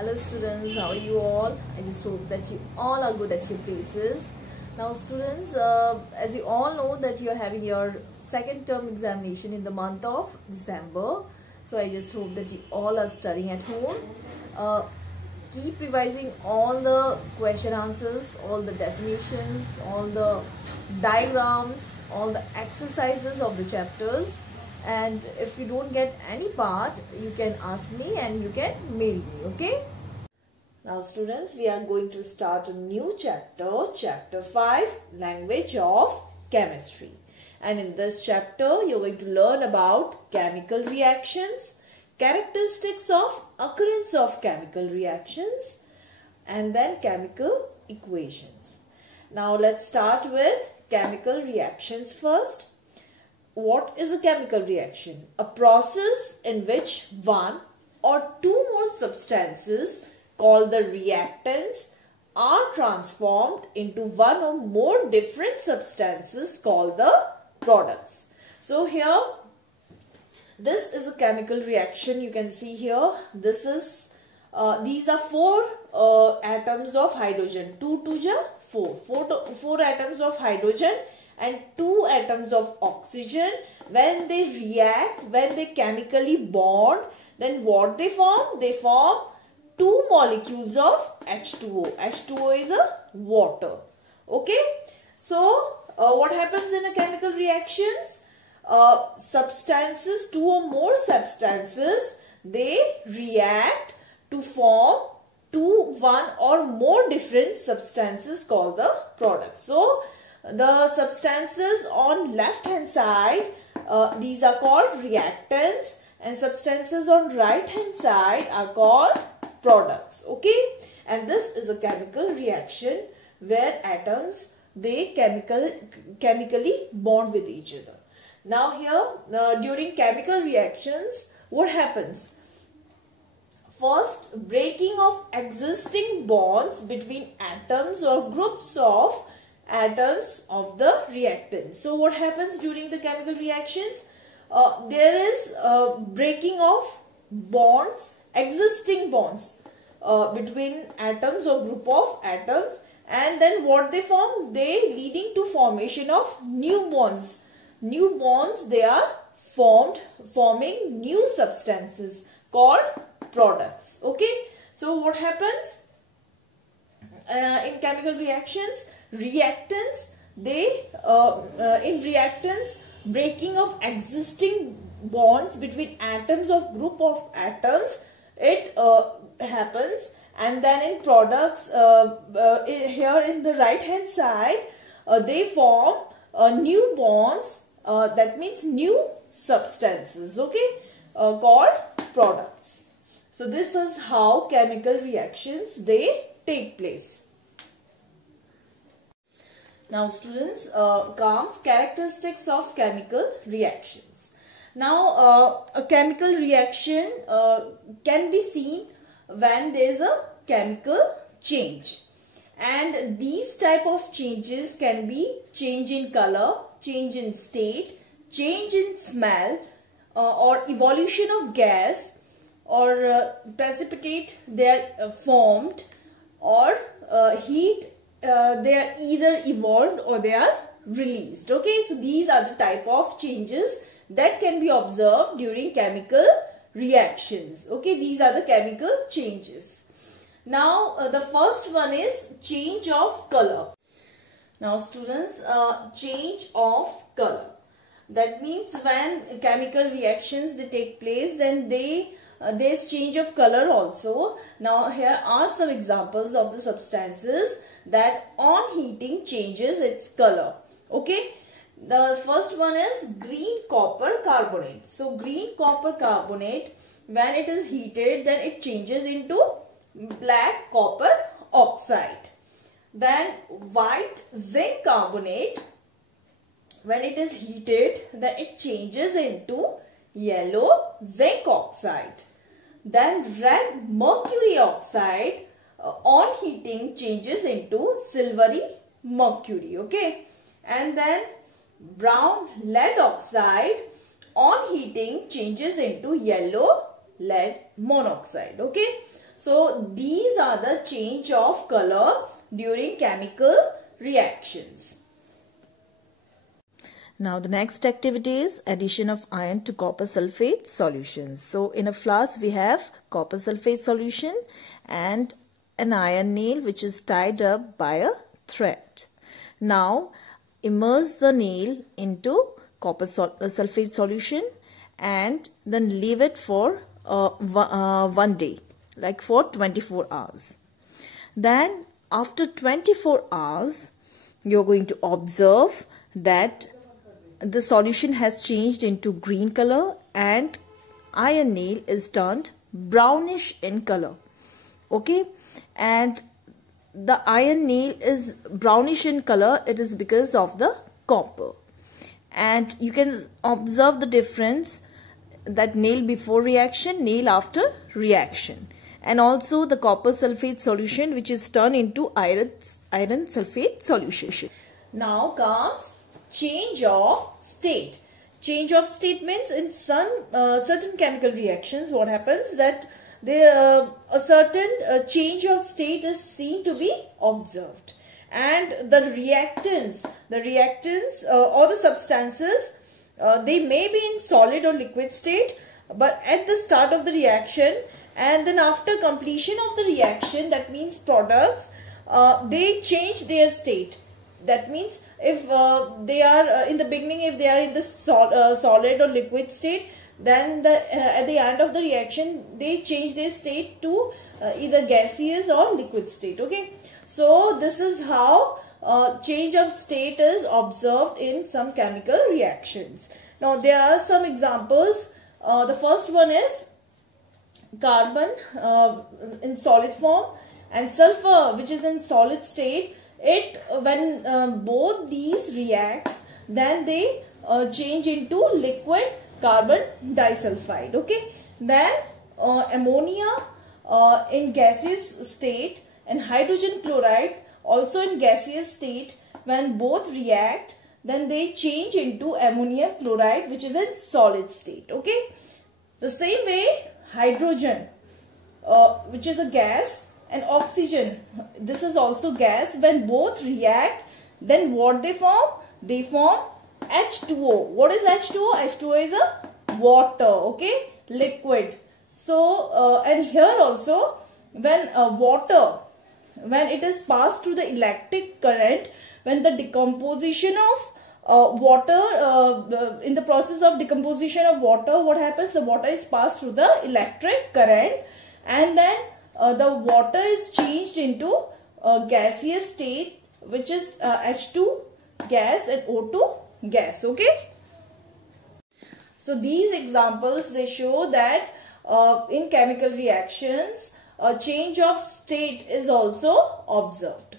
Hello students, how are you all? I just hope that you all are good at your places. Now students, as you all know that you are having your second term examination in the month of December. So I just hope that you all are studying at home. Keep revising all the question answers, all the definitions, all the diagrams, all the exercises of the chapters. And if you don't get any part, you can ask me and you can mail me, okay? Now students, we are going to start a new chapter, chapter 5, language of chemistry. And in this chapter, you're going to learn about chemical reactions, characteristics of occurrence of chemical reactions, and then chemical equations. Now let's start with chemical reactions first. What is a chemical reaction? A process in which one or two more substances called the reactants are transformed into one or more different substances called the products. So here, this is a chemical reaction. You can see here, this is these are four atoms of hydrogen. 2 to 4. Four atoms of hydrogen and 2 atoms of oxygen. When they react, when they chemically bond, then what they form? They form 2 molecules of H2O. H2O is a water. Okay. So, what happens in a chemical reactions? Substances, 2 or more substances, they react to form one or more different substances called the products. So, the substances on left hand side, these are called reactants, and substances on right hand side are called products. Okay, and this is a chemical reaction where atoms, they chemically bond with each other. Now here, during chemical reactions, what happens? First, breaking of existing bonds between atoms or groups of atoms of the reactant. So what happens during the chemical reactions? There is breaking of bonds, existing bonds between atoms or group of atoms, and then what they form? They leading to formation of new bonds. New bonds, they are forming new substances called products. Okay, so what happens in chemical reactions? Reactants, they in reactants, breaking of existing bonds between atoms of group of atoms, it happens. And then in products, here in the right hand side, they form new bonds, that means new substances, okay, called products. So this is how chemical reactions, they take place. Now students, comes characteristics of chemical reactions. Now a chemical reaction can be seen when there is a chemical change, and these type of changes can be change in color, change in state, change in smell, or evolution of gas, or precipitate, they are formed, or heat, they are either evolved or they are released. Okay, so these are the type of changes that can be observed during chemical reactions. Okay, these are the chemical changes. Now the first one is change of color. Now students, change of color, that means when chemical reactions, they take place, then there's change of color also. Now here are some examples of the substances that on heating changes its color. Okay, the first one is green copper carbonate. So green copper carbonate, when it is heated, then it changes into black copper oxide. Then white zinc carbonate, when it is heated, then it changes into yellow zinc oxide. Then red mercury oxide, on heating changes into silvery mercury. Okay, and then brown lead oxide, on heating changes into yellow lead monoxide. Okay, So these are the change of color during chemical reactions. Now the next activity is addition of iron to copper sulfate solutions. So in a flask we have copper sulfate solution and an iron nail which is tied up by a thread. Now immerse the nail into copper sulfate solution and then leave it for 1 day, like for 24 hours. Then after 24 hours you are going to observe that the solution has changed into green color and iron nail is turned brownish in color. Okay, and the iron nail is brownish in color. It is because of the copper, and you can observe the difference, that nail before reaction, nail after reaction, and also the copper sulfate solution which is turned into iron sulfate solution. Now comes change of state. Change of state means in some certain chemical reactions what happens, that a certain change of state is seen to be observed, and the reactants or the substances, they may be in solid or liquid state, but at the start of the reaction and then after completion of the reaction, that means products, they change their state. That means if they are in the beginning, if they are in the solid or liquid state, then at the end of the reaction they change their state to either gaseous or liquid state. Okay, so this is how change of state is observed in some chemical reactions. Now there are some examples. The first one is carbon in solid form and sulfur which is in solid state. When both these reacts, then they change into liquid carbon disulfide. Okay, then ammonia in gaseous state and hydrogen chloride also in gaseous state, when both react, then they change into ammonium chloride which is in solid state. Okay, the same way hydrogen which is a gas, and oxygen, this is also gas, when both react, then what they form? They form H2O. What is H2O? H2O is a water, okay, liquid. So and here also, when water, when it is passed through the electric current, when the decomposition of water, in the process of decomposition of water, what happens? The water is passed through the electric current, and then the water is changed into gaseous state which is H2 gas and O2 gas. Okay, so these examples, they show that in chemical reactions a change of state is also observed.